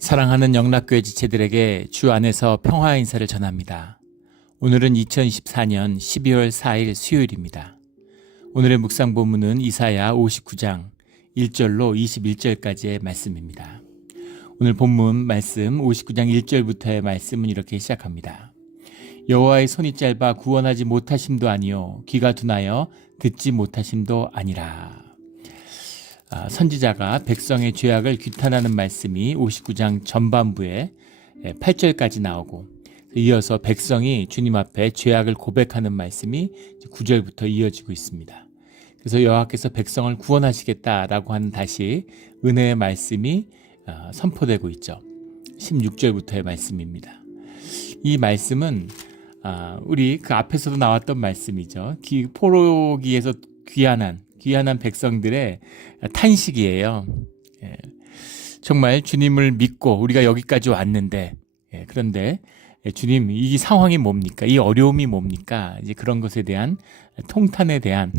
사랑하는 영락교회 지체들에게 주 안에서 평화 인사를 전합니다. 오늘은 2024년 12월 4일 수요일입니다. 오늘의 묵상 본문은 이사야 59장 1절로 21절까지의 말씀입니다. 오늘 본문 말씀 59장 1절부터의 말씀은 이렇게 시작합니다. 여호와의 손이 짧아 구원하지 못하심도 아니요 귀가 둔하여 듣지 못하심도 아니라. 선지자가 백성의 죄악을 규탄하는 말씀이 59장 전반부에 8절까지 나오고, 이어서 백성이 주님 앞에 죄악을 고백하는 말씀이 9절부터 이어지고 있습니다. 그래서 여호와께서 백성을 구원하시겠다라고 하는 다시 은혜의 말씀이 선포되고 있죠. 16절부터의 말씀입니다. 이 말씀은 우리 그 앞에서도 나왔던 말씀이죠. 포로기에서 귀환한 백성들의 탄식이에요. 정말 주님을 믿고 우리가 여기까지 왔는데, 그런데 주님, 이 상황이 뭡니까? 이 어려움이 뭡니까? 이제 그런 것에 대한 통탄에 대한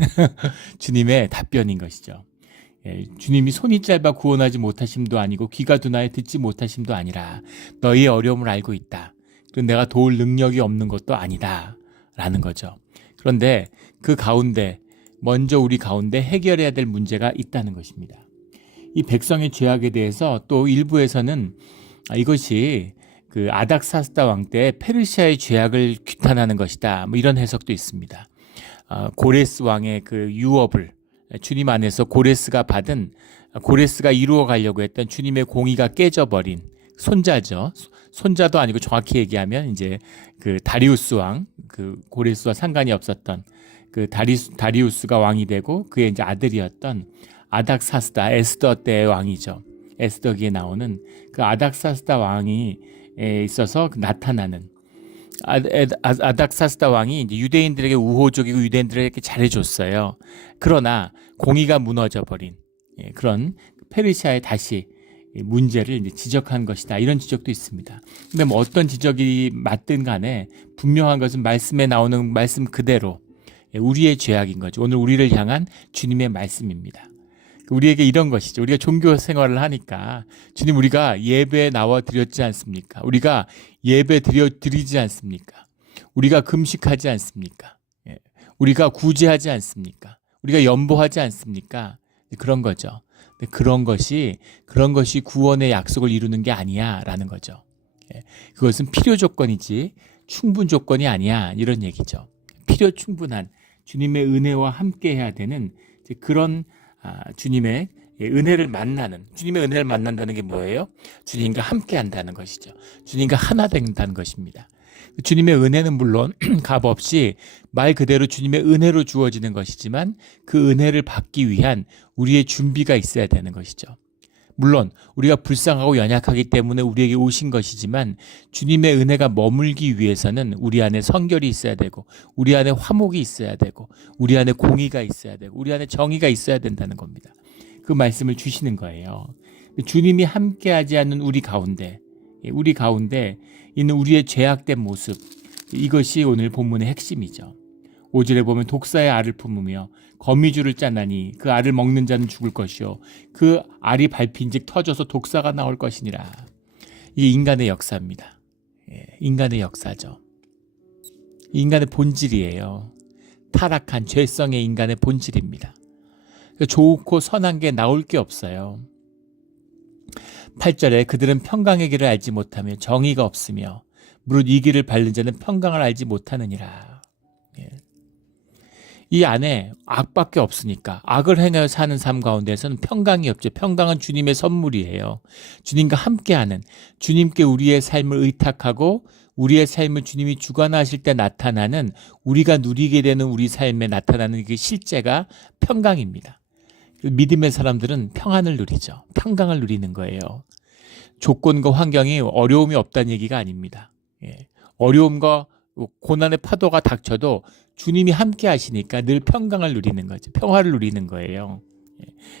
주님의 답변인 것이죠. 주님이 손이 짧아 구원하지 못하심도 아니고 귀가 둔하여 듣지 못하심도 아니라 너희의 어려움을 알고 있다. 그리고 내가 도울 능력이 없는 것도 아니다. 라는 거죠. 그런데 그 가운데 먼저 우리 가운데 해결해야 될 문제가 있다는 것입니다. 이 백성의 죄악에 대해서 또 일부에서는 이것이 그 아닥사스다 왕 때 페르시아의 죄악을 규탄하는 것이다, 이런 해석도 있습니다. 고레스 왕의 그 유업을 주님 안에서 고레스가 이루어 가려고 했던 주님의 공의가 깨져버린 손자죠. 손자도 아니고 정확히 얘기하면 이제 그 다리우스 왕, 그 고레스와 상관이 없었던 그 다리우스가 왕이 되고 그의 이제 아들이었던 아닥사스다, 에스더 때의 왕이죠. 에스더기에 나오는 그 아닥사스다 왕이 있어서 나타나는 아닥사스다 왕이 이제 유대인들에게 우호적이고 유대인들에게 잘해줬어요. 그러나 공의가 무너져버린 그런 페르시아의 다시 문제를 이제 지적한 것이다, 이런 지적도 있습니다. 근데 뭐 어떤 지적이 맞든 간에 분명한 것은 말씀에 나오는 말씀 그대로 우리의 죄악인 거죠. 오늘 우리를 향한 주님의 말씀입니다. 우리에게 이런 것이죠. 우리가 종교 생활을 하니까 주님, 우리가 예배에 나와 드렸지 않습니까? 우리가 예배 드리지 않습니까? 우리가 금식하지 않습니까? 우리가 구제하지 않습니까? 우리가 연보하지 않습니까? 그런 거죠. 그런 것이 구원의 약속을 이루는 게 아니야라는 거죠. 그것은 필요 조건이지 충분 조건이 아니야, 이런 얘기죠. 필요 충분한 주님의 은혜와 함께 해야 되는 그런 주님의 은혜를 만난다는 게 뭐예요? 주님과 함께 한다는 것이죠. 주님과 하나 된다는 것입니다. 주님의 은혜는 물론 값없이 말 그대로 주님의 은혜로 주어지는 것이지만 그 은혜를 받기 위한 우리의 준비가 있어야 되는 것이죠. 물론 우리가 불쌍하고 연약하기 때문에 우리에게 오신 것이지만 주님의 은혜가 머물기 위해서는 우리 안에 성결이 있어야 되고, 우리 안에 화목이 있어야 되고, 우리 안에 공의가 있어야 되고, 우리 안에 정의가 있어야 된다는 겁니다. 그 말씀을 주시는 거예요. 주님이 함께하지 않는 우리 가운데 있는 우리의 죄악된 모습, 이것이 오늘 본문의 핵심이죠. 5절에 보면 독사의 알을 품으며 거미줄을 짜나니 그 알을 먹는 자는 죽을 것이요 그 알이 밟힌즉 터져서 독사가 나올 것이니라. 이게 인간의 역사입니다. 인간의 역사죠. 인간의 본질이에요. 타락한 죄성의 인간의 본질입니다. 좋고 선한 게 나올 게 없어요. 8절에 그들은 평강의 길을 알지 못하며 정의가 없으며 무릇 이 길을 밟는 자는 평강을 알지 못하느니라. 이 안에 악밖에 없으니까 악을 행하여 사는 삶 가운데서는 평강이 없죠. 평강은 주님의 선물이에요. 주님과 함께하는, 주님께 우리의 삶을 의탁하고 우리의 삶을 주님이 주관하실 때 나타나는, 우리가 누리게 되는 우리 삶에 나타나는 그 실제가 평강입니다. 믿음의 사람들은 평안을 누리죠. 평강을 누리는 거예요. 조건과 환경이 어려움이 없다는 얘기가 아닙니다. 어려움과 고난의 파도가 닥쳐도 주님이 함께 하시니까 늘 평강을 누리는 거죠. 평화를 누리는 거예요.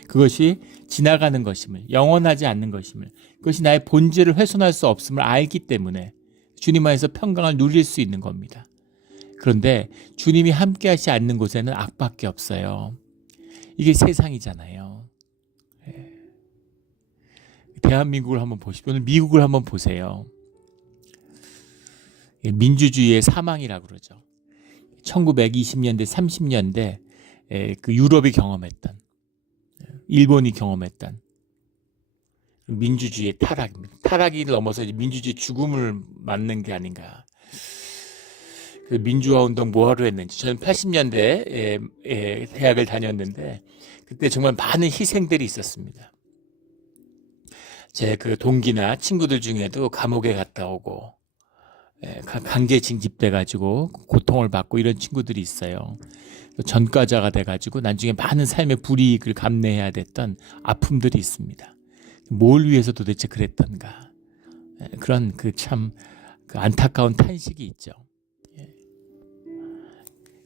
그것이 지나가는 것임을, 영원하지 않는 것임을, 그것이 나의 본질을 훼손할 수 없음을 알기 때문에 주님 안에서 평강을 누릴 수 있는 겁니다. 그런데 주님이 함께 하지 않는 곳에는 악밖에 없어요. 이게 세상이잖아요. 대한민국을 한번 보십시오. 오늘 미국을 한번 보세요. 민주주의의 사망이라고 그러죠. 1920년대, 30년대 그 유럽이 경험했던, 일본이 경험했던 민주주의의 타락입니다. 타락이 넘어서 민주주의 죽음을 맞는 게 아닌가. 그 민주화 운동 뭐하러 했는지. 저는 80년대에 대학을 다녔는데 그때 정말 많은 희생들이 있었습니다. 제 그 동기나 친구들 중에도 감옥에 갔다 오고 강제 징집돼가지고 고통을 받고 이런 친구들이 있어요. 전과자가 돼가지고 나중에 많은 삶의 불이익을 감내해야 됐던 아픔들이 있습니다. 뭘 위해서 도대체 그랬던가. 그런 그 참 그 안타까운 탄식이 있죠.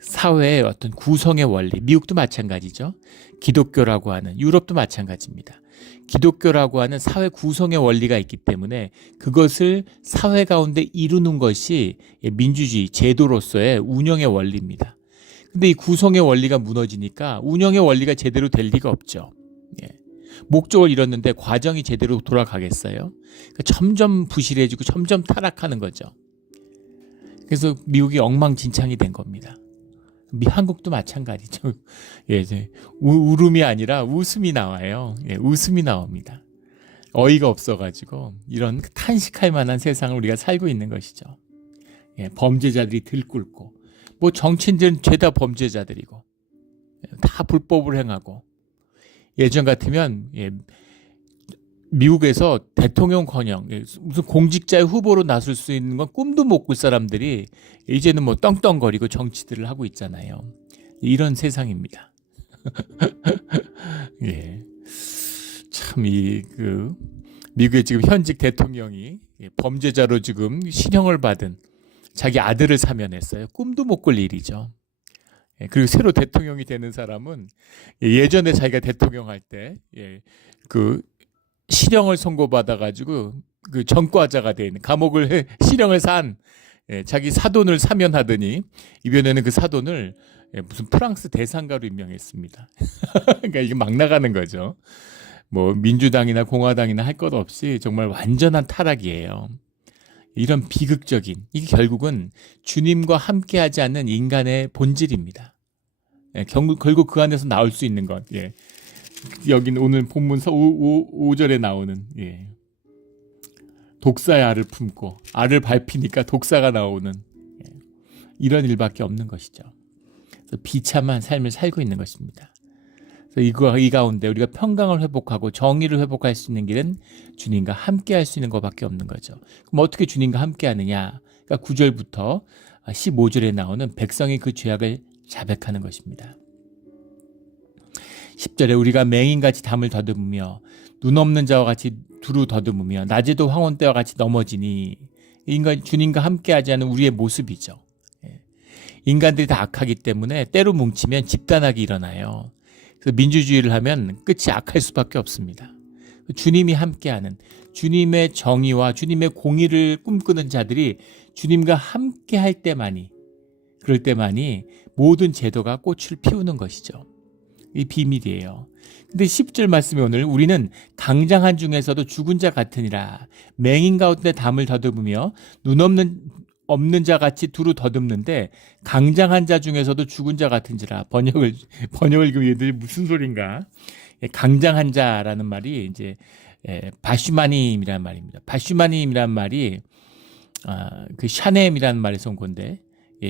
사회의 어떤 구성의 원리, 미국도 마찬가지죠. 기독교라고 하는, 유럽도 마찬가지입니다. 기독교라고 하는 사회 구성의 원리가 있기 때문에 그것을 사회 가운데 이루는 것이 민주주의 제도로서의 운영의 원리입니다. 근데 이 구성의 원리가 무너지니까 운영의 원리가 제대로 될 리가 없죠. 목적을 이뤘는데 과정이 제대로 돌아가겠어요? 그러니까 점점 부실해지고 점점 타락하는 거죠. 그래서 미국이 엉망진창이 된 겁니다. 한국도 마찬가지죠. 울음이 아니라 웃음이 나와요. 웃음이 나옵니다. 어이가 없어가지고 이런 탄식할 만한 세상을 우리가 살고 있는 것이죠. 범죄자들이 들끓고, 뭐 정치인들은 죄다 범죄자들이고, 다 불법을 행하고, 예전 같으면 미국에서 대통령커녕 무슨 공직자의 후보로 나설 수 있는 건 꿈도 못 꿀 사람들이 이제는 뭐 떵떵거리고 정치들을 하고 있잖아요. 이런 세상입니다. 참 미국의 지금 현직 대통령이 범죄자로 지금 신형을 받은 자기 아들을 사면했어요. 꿈도 못 꿀 일이죠. 그리고 새로 대통령이 되는 사람은 예전에 자기가 대통령 할 때 실형을 선고받아가지고 그 전과자가 돼 있는 감옥을 실형을 산 자기 사돈을 사면하더니 이번에는 그 사돈을 무슨 프랑스 대상가로 임명했습니다. 그러니까 이게 막 나가는 거죠. 뭐 민주당이나 공화당이나 할 것 없이 정말 완전한 타락이에요. 이런 비극적인, 이게 결국은 주님과 함께하지 않는 인간의 본질입니다. 결국 그 안에서 나올 수 있는 것. 여기는 오늘 본문 5절에 나오는 독사의 알을 품고 알을 밟히니까 독사가 나오는 이런 일밖에 없는 것이죠. 그래서 비참한 삶을 살고 있는 것입니다. 그래서 이 가운데 우리가 평강을 회복하고 정의를 회복할 수 있는 길은 주님과 함께 할 수 있는 것밖에 없는 거죠. 그럼 어떻게 주님과 함께 하느냐? 그러니까 9절부터 15절에 나오는 백성이 그 죄악을 자백하는 것입니다. 10절에 우리가 맹인같이 담을 더듬으며 눈 없는 자와 같이 두루 더듬으며 낮에도 황혼 때와 같이 넘어지니 인간 주님과 함께하지 않은 우리의 모습이죠. 인간들이 다 악하기 때문에 때로 뭉치면 집단악이 일어나요. 그래서 민주주의를 하면 끝이 악할 수밖에 없습니다. 주님이 함께하는, 주님의 정의와 주님의 공의를 꿈꾸는 자들이 주님과 함께할 때만이, 그럴 때만이 모든 제도가 꽃을 피우는 것이죠. 이 비밀이에요. 근데 10절 말씀에 오늘 우리는 강장한 중에서도 죽은 자 같으니라. 맹인 가운데 담을 더듬으며 눈 없는 자 같이 두루 더듬는데 강장한 자 중에서도 죽은 자 같은지라. 번역을 그 얘들이 무슨 소린가? 강장한 자라는 말이 이제 바슈마님이라는 말입니다. 바슈마님이라는 말이 그 샤넴이라는 말에서 온 건데,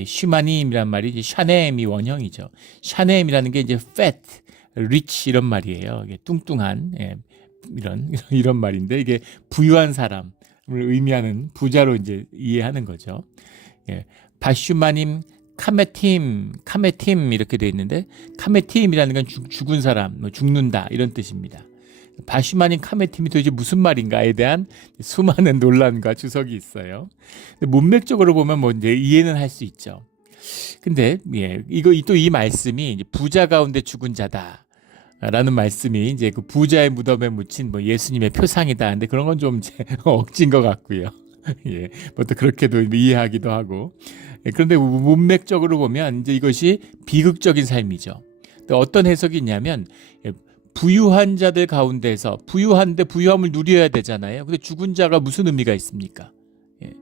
슈마님이란 말이 이제 샤넴이 원형이죠. 샤넴이라는 게 이제 fat, rich 이런 말이에요. 이게 뚱뚱한 이런 말인데 이게 부유한 사람을 의미하는 부자로 이제 이해하는 거죠. 바슈마님 카메팀 이렇게 돼 있는데 카메팀이라는 건 죽은 사람, 뭐 죽는다 이런 뜻입니다. 바슈마님 카메팀이 도대체 무슨 말인가에 대한 수많은 논란과 주석이 있어요. 문맥적으로 보면 뭐 이제 이해는 할 수 있죠. 근데 이거 또 이 말씀이 이제 부자 가운데 죽은 자다라는 말씀이 이제 그 부자의 무덤에 묻힌 뭐 예수님의 표상이다. 근데 그런 건 좀 억진 것 같고요. 뭐 또 그렇게도 이해하기도 하고. 그런데 문맥적으로 보면 이제 이것이 비극적인 삶이죠. 어떤 해석이 있냐면 부유한 자들 가운데서 부유한데 부유함을 누려야 되잖아요. 근데 죽은 자가 무슨 의미가 있습니까? 예.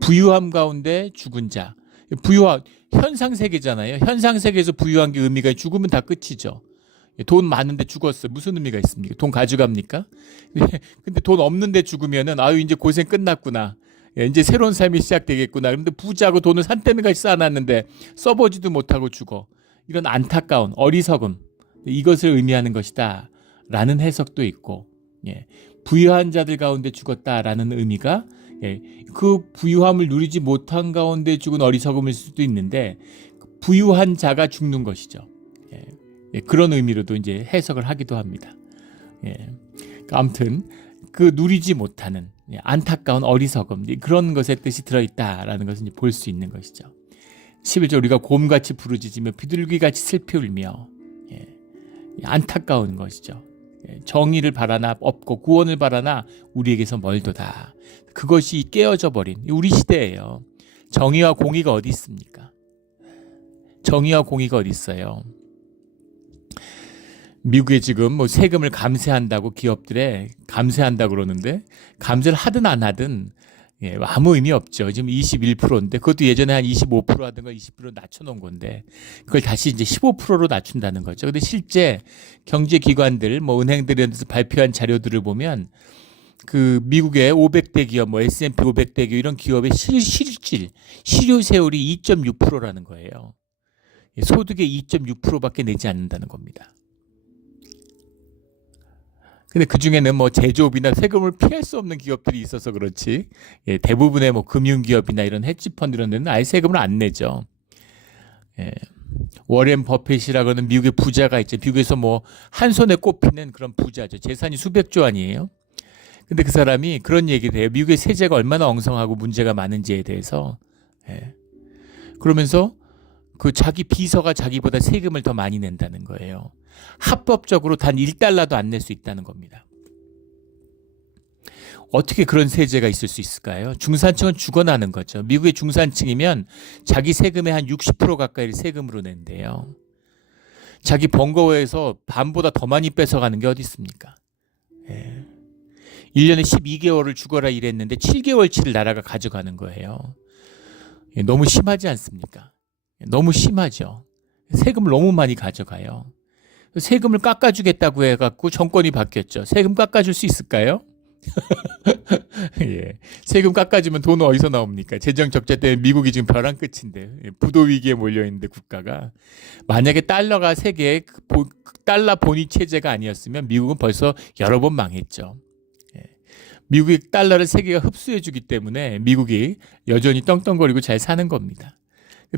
부유함 가운데 죽은 자. 부유한 현상 세계잖아요. 현상 세계에서 부유한 게 의미가 죽으면 다 끝이죠. 돈 많은데 죽었어요. 무슨 의미가 있습니까? 돈 가져갑니까? 근데 돈 없는데 죽으면은 아유 이제 고생 끝났구나. 이제 새로운 삶이 시작되겠구나. 그런데 부자고 돈을 산더미 같이 쌓아놨는데 써보지도 못하고 죽어. 이런 안타까운 어리석음. 이것을 의미하는 것이다 라는 해석도 있고, 예, 부유한 자들 가운데 죽었다라는 의미가, 예, 그 부유함을 누리지 못한 가운데 죽은 어리석음일 수도 있는데 부유한 자가 죽는 것이죠. 예, 예, 그런 의미로도 이제 해석을 하기도 합니다. 예, 아무튼 그 누리지 못하는, 예, 안타까운 어리석음, 그런 것의 뜻이 들어있다라는 것을 볼 수 있는 것이죠. 11절 우리가 곰같이 부르짖으며 비둘기같이 슬피 울며, 예, 안타까운 것이죠. 정의를 바라나 없고 구원을 바라나 우리에게서 멀도다. 그것이 깨어져 버린 우리 시대예요. 정의와 공의가 어디 있습니까? 정의와 공의가 어디 있어요? 미국에 지금 뭐 세금을 감세한다고 기업들에 감세한다고 그러는데 감세를 하든 안 하든, 예, 아무 의미 없죠. 지금 21%인데 그것도 예전에 한 25% 하든가 20% 낮춰놓은 건데 그걸 다시 이제 15%로 낮춘다는 거죠. 근데 실제 경제기관들, 뭐 은행들에서 발표한 자료들을 보면 그 미국의 500대 기업, 뭐 S&P 500대 기업 이런 기업의 실효 세율이 2.6%라는 거예요. 소득의 2.6%밖에 내지 않는다는 겁니다. 근데 그 중에는 뭐 제조업이나 세금을 피할 수 없는 기업들이 있어서 그렇지, 예, 대부분의 뭐 금융기업이나 이런 헤지펀드 이런 데는 아예 세금을 안 내죠. 예. 워렌 버핏이라고 하는 미국의 부자가 있죠. 미국에서 뭐 한 손에 꼽히는 그런 부자죠. 재산이 수백조 원이에요. 근데 그 사람이 그런 얘기를 해요. 미국의 세제가 얼마나 엉성하고 문제가 많은지에 대해서. 예. 그러면서 그 자기 비서가 자기보다 세금을 더 많이 낸다는 거예요. 합법적으로 단 1달러도 안 낼 수 있다는 겁니다. 어떻게 그런 세제가 있을 수 있을까요? 중산층은 죽어나는 거죠. 미국의 중산층이면 자기 세금의 한 60% 가까이를 세금으로 낸대요. 자기 번거로워서 반보다 더 많이 뺏어가는 게 어디 있습니까? 예. 1년에 12개월을 죽어라 일했는데 7개월치를 나라가 가져가는 거예요. 예, 너무 심하지 않습니까? 너무 심하죠. 세금을 너무 많이 가져가요. 세금을 깎아주겠다고 해갖고 정권이 바뀌었죠. 세금 깎아줄 수 있을까요? 예. 세금 깎아주면 돈은 어디서 나옵니까? 재정 적자 때문에 미국이 지금 벼랑 끝인데, 부도 위기에 몰려 있는데 국가가, 만약에 달러가 세계의 달러 본위 체제가 아니었으면 미국은 벌써 여러 번 망했죠. 예. 미국이 달러를 세계가 흡수해주기 때문에 미국이 여전히 떵떵거리고 잘 사는 겁니다.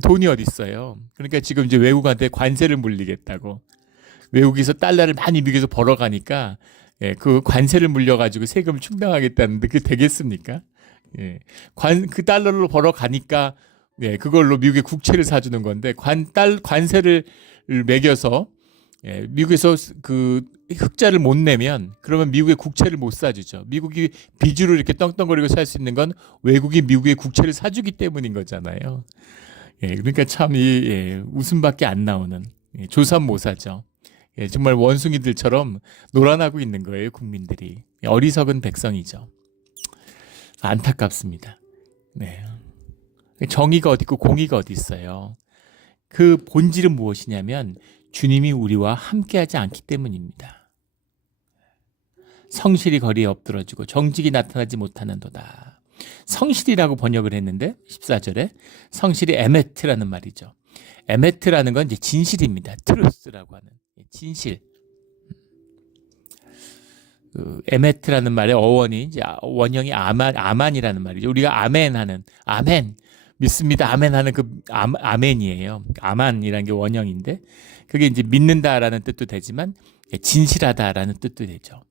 돈이 어디 있어요? 그러니까 지금 이제 외국한테 관세를 물리겠다고. 외국에서 달러를 많이 미국에서 벌어가니까, 예, 그 관세를 물려가지고 세금을 충당하겠다는데 그게 되겠습니까? 예, 그 달러로 벌어가니까, 예, 그걸로 미국의 국채를 사주는 건데 관세를 매겨서, 예, 미국에서 그 흑자를 못 내면 그러면 미국의 국채를 못 사주죠. 미국이 빚으로 이렇게 떵떵거리고 살 수 있는 건 외국이 미국의 국채를 사주기 때문인 거잖아요. 예, 그러니까 참 예, 웃음밖에 안 나오는, 예, 조삼모사죠. 예, 정말 원숭이들처럼 놀아나고 있는 거예요, 국민들이. 어리석은 백성이죠. 안타깝습니다. 네. 정의가 어디 있고 공의가 어디 있어요. 그 본질은 무엇이냐면 주님이 우리와 함께하지 않기 때문입니다. 성실이 거리에 엎드러지고 정직이 나타나지 못하는도다. 성실이라고 번역을 했는데 14절에 성실이 에메트라는 말이죠. 에메트라는 건 이제 진실입니다. 트루스라고 하는 진실. 그 에메트라는 말의 어원이 이제 원형이 아만이라는 말이죠. 우리가 아멘하는 아멘 믿습니다. 아멘하는 그 아멘이에요. 아만이라는 게 원형인데 그게 이제 믿는다라는 뜻도 되지만 진실하다라는 뜻도 되죠.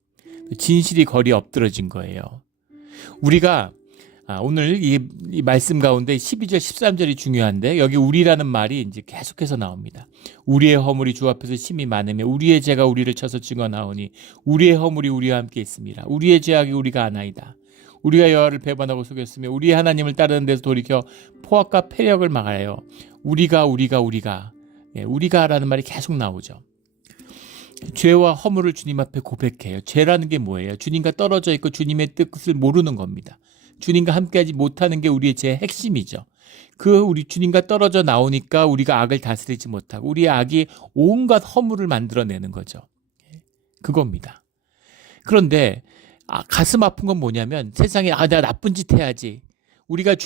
진실이 거리에 엎드러진 거예요. 우리가 오늘 이 말씀 가운데 12절 13절이 중요한데 여기 우리라는 말이 이제 계속해서 나옵니다. 우리의 허물이 주 앞에서 심히 많으며 우리의 죄가 우리를 쳐서 증언하오니 우리의 허물이 우리와 함께 있습니다. 우리의 죄악이 우리가 아나이다. 우리가 여호와를 배반하고 속였으며 우리의 하나님을 따르는 데서 돌이켜 포악과 패력을 막아요. 우리가 예, 우리가라는 말이 계속 나오죠. 죄와 허물을 주님 앞에 고백해요. 죄라는 게 뭐예요? 주님과 떨어져 있고 주님의 뜻을 모르는 겁니다. 주님과 함께하지 못하는 게 우리의 죄의 핵심이죠. 우리 주님과 떨어져 나오니까 우리가 악을 다스리지 못하고 우리의 악이 온갖 허물을 만들어내는 거죠. 그겁니다. 그런데 가슴 아픈 건 뭐냐면 세상에 내가 나쁜 짓 해야지. 우리가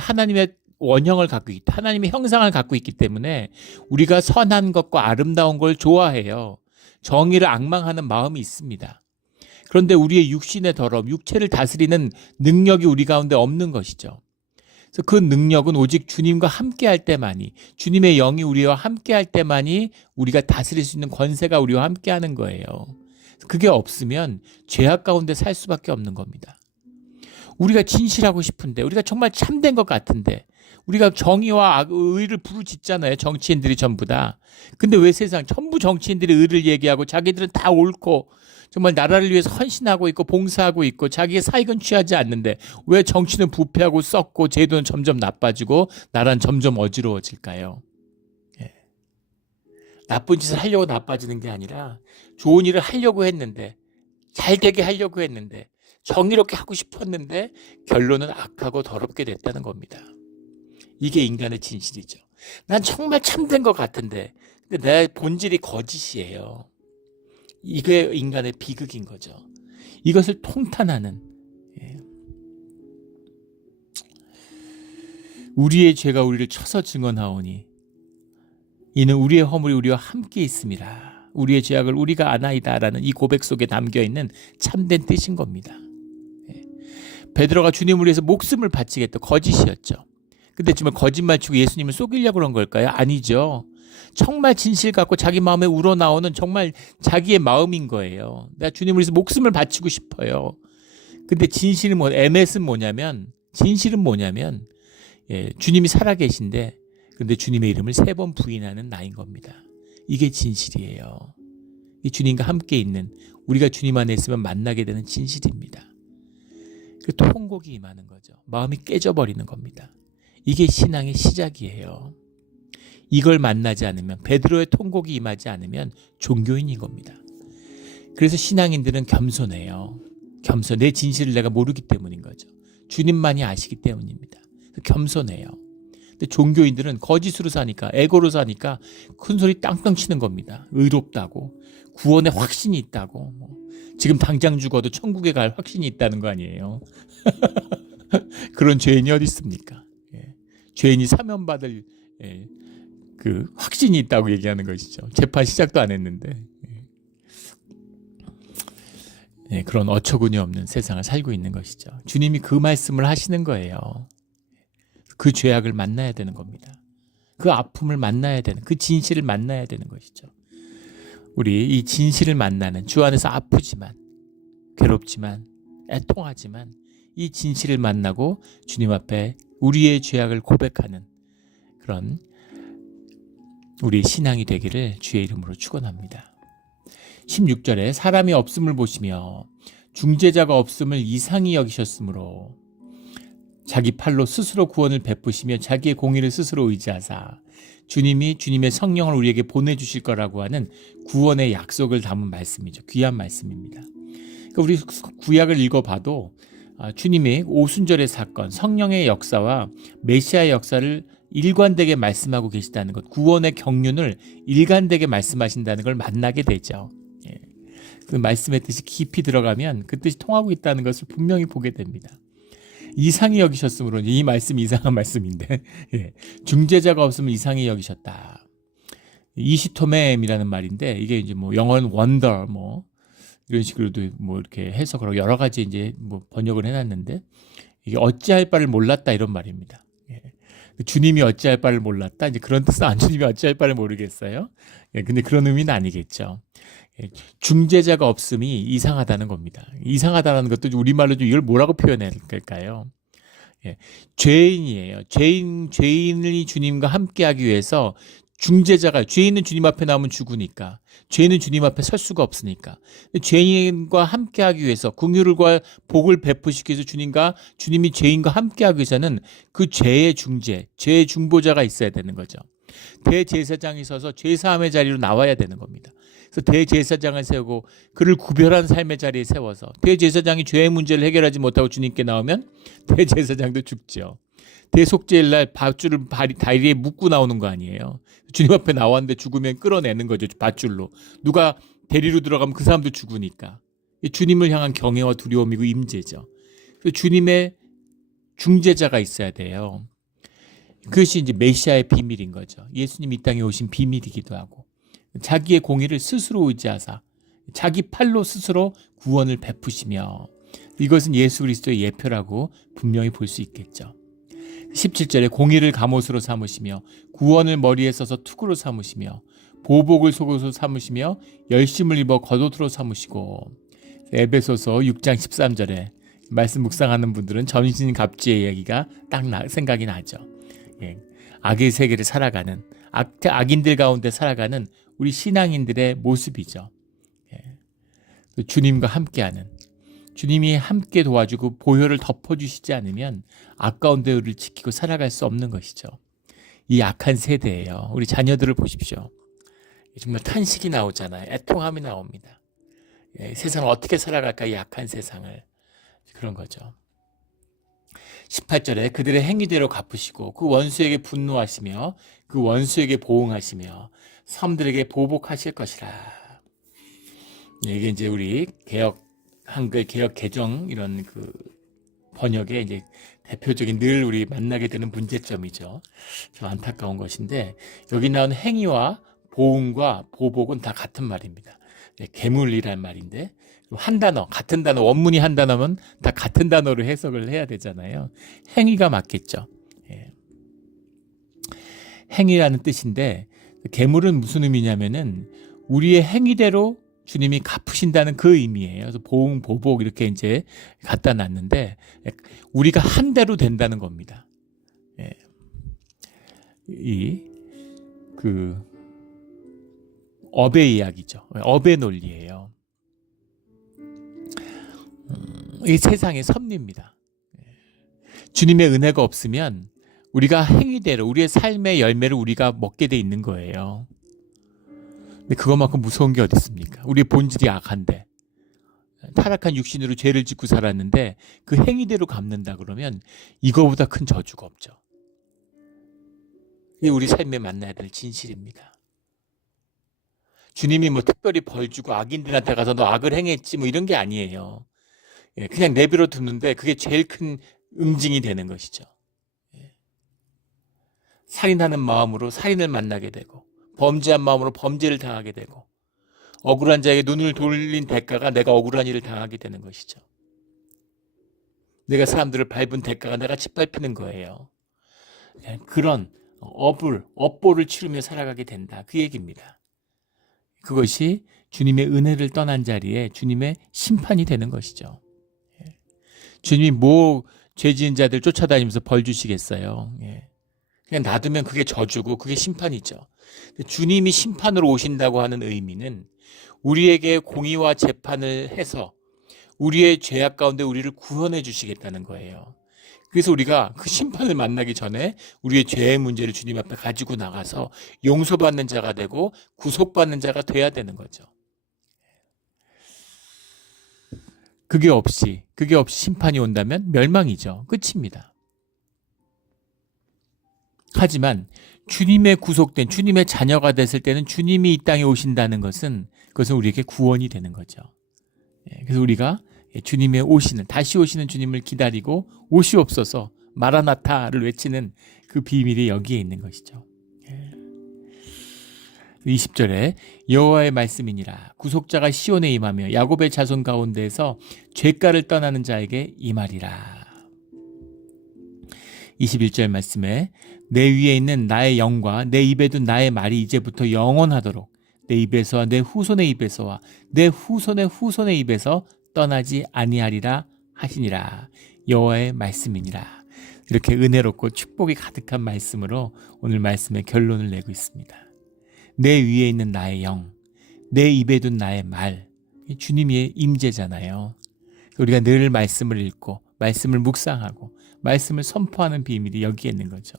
하나님의 원형을 갖고 있다. 하나님의 형상을 갖고 있기 때문에 우리가 선한 것과 아름다운 걸 좋아해요. 정의를 앙망하는 마음이 있습니다. 그런데 우리의 육신의 더러움, 육체를 다스리는 능력이 우리 가운데 없는 것이죠. 그래서 그 능력은 오직 주님과 함께할 때만이, 주님의 영이 우리와 함께할 때만이 우리가 다스릴 수 있는 권세가 우리와 함께하는 거예요. 그게 없으면 죄악 가운데 살 수밖에 없는 겁니다. 우리가 진실하고 싶은데, 우리가 정말 참된 것 같은데, 우리가 정의와 의를 부르짖잖아요. 정치인들이 전부 다. 근데 왜 세상 전부 정치인들이 의를 얘기하고 자기들은 다 옳고 정말 나라를 위해서 헌신하고 있고 봉사하고 있고 자기의 사익은 취하지 않는데 왜 정치는 부패하고 썩고 제도는 점점 나빠지고 나라는 점점 어지러워질까요? 나쁜 짓을 하려고 나빠지는 게 아니라 좋은 일을 하려고 했는데, 잘 되게 하려고 했는데, 정의롭게 하고 싶었는데 결론은 악하고 더럽게 됐다는 겁니다. 이게 인간의 진실이죠. 난 정말 참된 것 같은데 근데 내 본질이 거짓이에요. 이게 인간의 비극인 거죠. 이것을 통탄하는, 우리의 죄가 우리를 쳐서 증언하오니 이는 우리의 허물이 우리와 함께 있음이라. 우리의 죄악을 우리가 아나이다라는 이 고백 속에 담겨있는 참된 뜻인 겁니다. 베드로가 주님을 위해서 목숨을 바치겠다. 거짓이었죠. 근데 정말 거짓말 치고 예수님을 속이려고 그런 걸까요? 아니죠. 정말 진실 갖고 자기 마음에 우러나오는 정말 자기의 마음인 거예요. 내가 주님을 위해서 목숨을 바치고 싶어요. 근데 진실은 진실은 뭐냐면 주님이 살아계신데 근데 주님의 이름을 3번 부인하는 나인 겁니다. 이게 진실이에요. 이 주님과 함께 있는, 우리가 주님 안에 있으면 만나게 되는 진실입니다. 그 통곡이 임하는 거죠. 마음이 깨져버리는 겁니다. 이게 신앙의 시작이에요. 이걸 만나지 않으면, 베드로의 통곡이 임하지 않으면 종교인인 겁니다. 그래서 신앙인들은 겸손해요. 내 진실을 내가 모르기 때문인 거죠. 주님만이 아시기 때문입니다. 겸손해요. 근데 종교인들은 거짓으로 사니까, 에고로 사니까 큰 소리 땅땅 치는 겁니다. 의롭다고, 구원에 확신이 있다고, 지금 당장 죽어도 천국에 갈 확신이 있다는 거 아니에요. 그런 죄인이 어디 있습니까? 죄인이 사면받을 그 확신이 있다고 얘기하는 것이죠. 재판 시작도 안 했는데. 그런 어처구니 없는 세상을 살고 있는 것이죠. 주님이 그 말씀을 하시는 거예요. 그 죄악을 만나야 되는 겁니다. 그 아픔을 만나야 되는, 그 진실을 만나야 되는 것이죠. 우리 이 진실을 만나는, 주 안에서 아프지만, 괴롭지만, 애통하지만 이 진실을 만나고 주님 앞에 우리의 죄악을 고백하는 그런 우리 신앙이 되기를 주의 이름으로 축원합니다. 16절에 사람이 없음을 보시며 중재자가 없음을 이상히 여기셨으므로 자기 팔로 스스로 구원을 베푸시며 자기의 공의를 스스로 의지하사 주님이 주님의 성령을 우리에게 보내주실 거라고 하는 구원의 약속을 담은 말씀이죠. 귀한 말씀입니다. 그러니까 우리 구약을 읽어봐도 주님이 오순절의 사건, 성령의 역사와 메시아의 역사를 일관되게 말씀하고 계시다는 것, 구원의 경륜을 일관되게 말씀하신다는 걸 만나게 되죠. 그 말씀의 뜻이 깊이 들어가면 그 뜻이 통하고 있다는 것을 분명히 보게 됩니다. 이상히 여기셨으므로, 이 말씀이 이상한 말씀인데, 중재자가 없으면 이상히 여기셨다. 이시토멤이라는 말인데, 이게 이제 영어는 wonder, 이런 식으로도 이렇게 해석을 여러 가지 이제 번역을 해놨는데, 이게 어찌할 바를 몰랐다 이런 말입니다. 주님이 어찌할 바를 몰랐다, 이제 그런 뜻은 안, 주님이 어찌할 바를 모르겠어요. 근데 그런 의미는 아니겠죠. 중재자가 없음이 이상하다는 겁니다. 이상하다는 것도 우리말로 좀 이걸 뭐라고 표현해야 될까요? 죄인이에요. 죄인이 주님과 함께하기 위해서 중재자가, 죄인은 주님 앞에 나오면 죽으니까, 죄인은 주님 앞에 설 수가 없으니까, 죄인과 함께하기 위해서, 긍휼과 복을 베푸시기 위해서 주님이 죄인과 함께하기 위해서는 그 죄의 중재, 죄의 중보자가 있어야 되는 거죠. 대제사장이 서서 죄사함의 자리로 나와야 되는 겁니다. 그래서 대제사장을 세우고 그를 구별한 삶의 자리에 세워서 대제사장이 죄의 문제를 해결하지 못하고 주님께 나오면 대제사장도 죽죠. 대속죄일 날 밧줄을 다리에 묶고 나오는 거 아니에요. 주님 앞에 나왔는데 죽으면 끌어내는 거죠. 밧줄로. 누가 대리로 들어가면 그 사람도 죽으니까. 주님을 향한 경외와 두려움이고 임재죠. 주님의 중재자가 있어야 돼요. 그것이 이제 메시아의 비밀인 거죠. 예수님이 이 땅에 오신 비밀이기도 하고 자기의 공의를 스스로 의지하사 자기 팔로 스스로 구원을 베푸시며 이것은 예수 그리스도의 예표라고 분명히 볼 수 있겠죠. 17절에 공의를 갑옷으로 삼으시며 구원을 머리에 써서 투구로 삼으시며 보복을 속옷으로 삼으시며 열심을 입어 겉옷으로 삼으시고 에베소서 6장 13절에 말씀 묵상하는 분들은 전신갑주의 이야기가 딱 생각이 나죠. 예. 악의 세계를 살아가는 악인들 가운데 살아가는 우리 신앙인들의 모습이죠. 예. 주님과 함께하는 주님이 함께 도와주고 보혈을 덮어주시지 않으면 아까운 대우를 지키고 살아갈 수 없는 것이죠. 이 악한 세대예요. 우리 자녀들을 보십시오. 정말 탄식이 나오잖아요. 애통함이 나옵니다. 예, 세상을 어떻게 살아갈까 이 악한 세상을 그런 거죠. 18절에 그들의 행위대로 갚으시고 그 원수에게 분노하시며 그 원수에게 보응하시며 섬들에게 보복하실 것이라. 이게 이제 우리 한글 개혁 개정 이런 그 번역의 이제 대표적인 늘 우리 만나게 되는 문제점이죠. 좀 안타까운 것인데 여기 나온 행위와 보응과 보복은 다 같은 말입니다. 괴물이란 말인데 한 단어, 같은 단어, 원문이 한 단어면 다 같은 단어로 해석을 해야 되잖아요. 행위가 맞겠죠. 예. 행위라는 뜻인데 괴물은 무슨 의미냐면은 우리의 행위대로 주님이 갚으신다는 그 의미예요. 그래서 보응, 보복 이렇게 이제 갖다 놨는데 우리가 한 대로 된다는 겁니다. 예. 업의 이야기죠. 업의 논리예요. 이 세상의 섭리입니다. 주님의 은혜가 없으면 우리가 행위대로 우리의 삶의 열매를 우리가 먹게 돼 있는 거예요. 근데 그것만큼 무서운 게 어디 있습니까? 우리의 본질이 악한데 타락한 육신으로 죄를 짓고 살았는데 그 행위대로 갚는다 그러면 이거보다 큰 저주가 없죠. 이게 우리 삶에 만나야 될 진실입니다. 주님이 뭐 특별히 벌 주고 악인들한테 가서 너 악을 행했지 뭐 이런 게 아니에요. 그냥 내버려 두는데 그게 제일 큰 응징이 되는 것이죠. 살인하는 마음으로 살인을 만나게 되고 범죄한 마음으로 범죄를 당하게 되고 억울한 자에게 눈을 돌린 대가가 내가 억울한 일을 당하게 되는 것이죠. 내가 사람들을 밟은 대가가 내가 짓밟히는 거예요. 그런 업보를 치르며 살아가게 된다. 그 얘기입니다. 그것이 주님의 은혜를 떠난 자리에 주님의 심판이 되는 것이죠. 주님이 뭐 죄 지은 자들 쫓아다니면서 벌 주시겠어요. 그냥 놔두면 그게 저주고 그게 심판이죠. 주님이 심판으로 오신다고 하는 의미는 우리에게 공의와 재판을 해서 우리의 죄악 가운데 우리를 구원해 주시겠다는 거예요. 그래서 우리가 그 심판을 만나기 전에 우리의 죄의 문제를 주님 앞에 가지고 나가서 용서받는 자가 되고 구속받는 자가 돼야 되는 거죠. 그게 없이 심판이 온다면 멸망이죠. 끝입니다. 하지만 주님의 구속된 주님의 자녀가 됐을 때는 주님이 이 땅에 오신다는 것은 그것은 우리에게 구원이 되는 거죠. 그래서 우리가 주님의 다시 오시는 주님을 기다리고 오시옵소서 마라나타를 외치는 그 비밀이 여기에 있는 것이죠. 20절에 여호와의 말씀이니라 구속자가 시온에 임하며 야곱의 자손 가운데에서 죄가를 떠나는 자에게 임하리라. 21절 말씀에 내 위에 있는 나의 영과 내 입에 둔 나의 말이 이제부터 영원하도록 내 입에서와 내 후손의 입에서와 내 후손의 후손의 입에서 떠나지 아니하리라 하시니라. 여호와의 말씀이니라. 이렇게 은혜롭고 축복이 가득한 말씀으로 오늘 말씀의 결론을 내고 있습니다. 내 위에 있는 나의 영, 내 입에 둔 나의 말, 주님의 임재잖아요. 우리가 늘 말씀을 읽고 말씀을 묵상하고 말씀을 선포하는 비밀이 여기에 있는 거죠.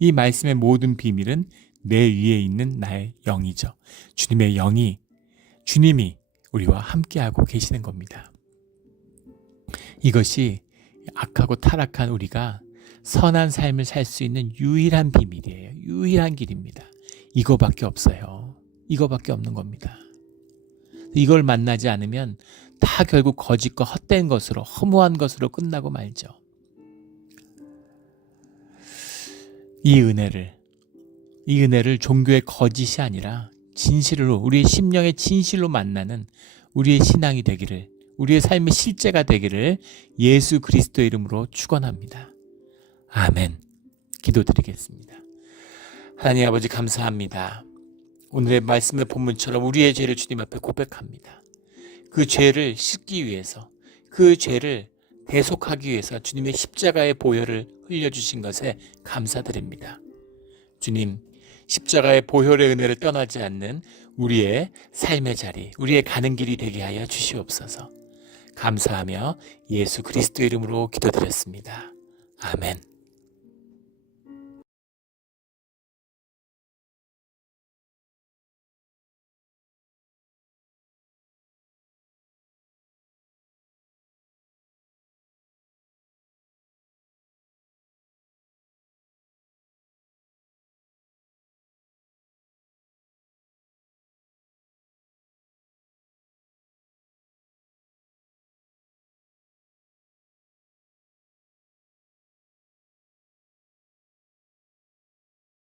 이 말씀의 모든 비밀은 내 위에 있는 나의 영이죠. 주님의 영이, 주님이 우리와 함께하고 계시는 겁니다. 이것이 악하고 타락한 우리가 선한 삶을 살 수 있는 유일한 비밀이에요. 유일한 길입니다. 이거밖에 없어요. 이거밖에 없는 겁니다. 이걸 만나지 않으면 다 결국 거짓과 헛된 것으로, 허무한 것으로 끝나고 말죠. 이 은혜를 종교의 거짓이 아니라 진실로, 우리의 심령의 진실로 만나는 우리의 신앙이 되기를, 우리의 삶의 실제가 되기를 예수 그리스도 이름으로 축원합니다. 아멘. 기도드리겠습니다. 하나님 아버지, 감사합니다. 오늘의 말씀의 본문처럼 우리의 죄를 주님 앞에 고백합니다. 그 죄를 씻기 위해서, 그 죄를 대속하기 위해서 주님의 십자가의 보혈을 흘려주신 것에 감사드립니다. 주님, 십자가의 보혈의 은혜를 떠나지 않는 우리의 삶의 자리, 우리의 가는 길이 되게 하여 주시옵소서. 감사하며 예수 그리스도 이름으로 기도드렸습니다. 아멘.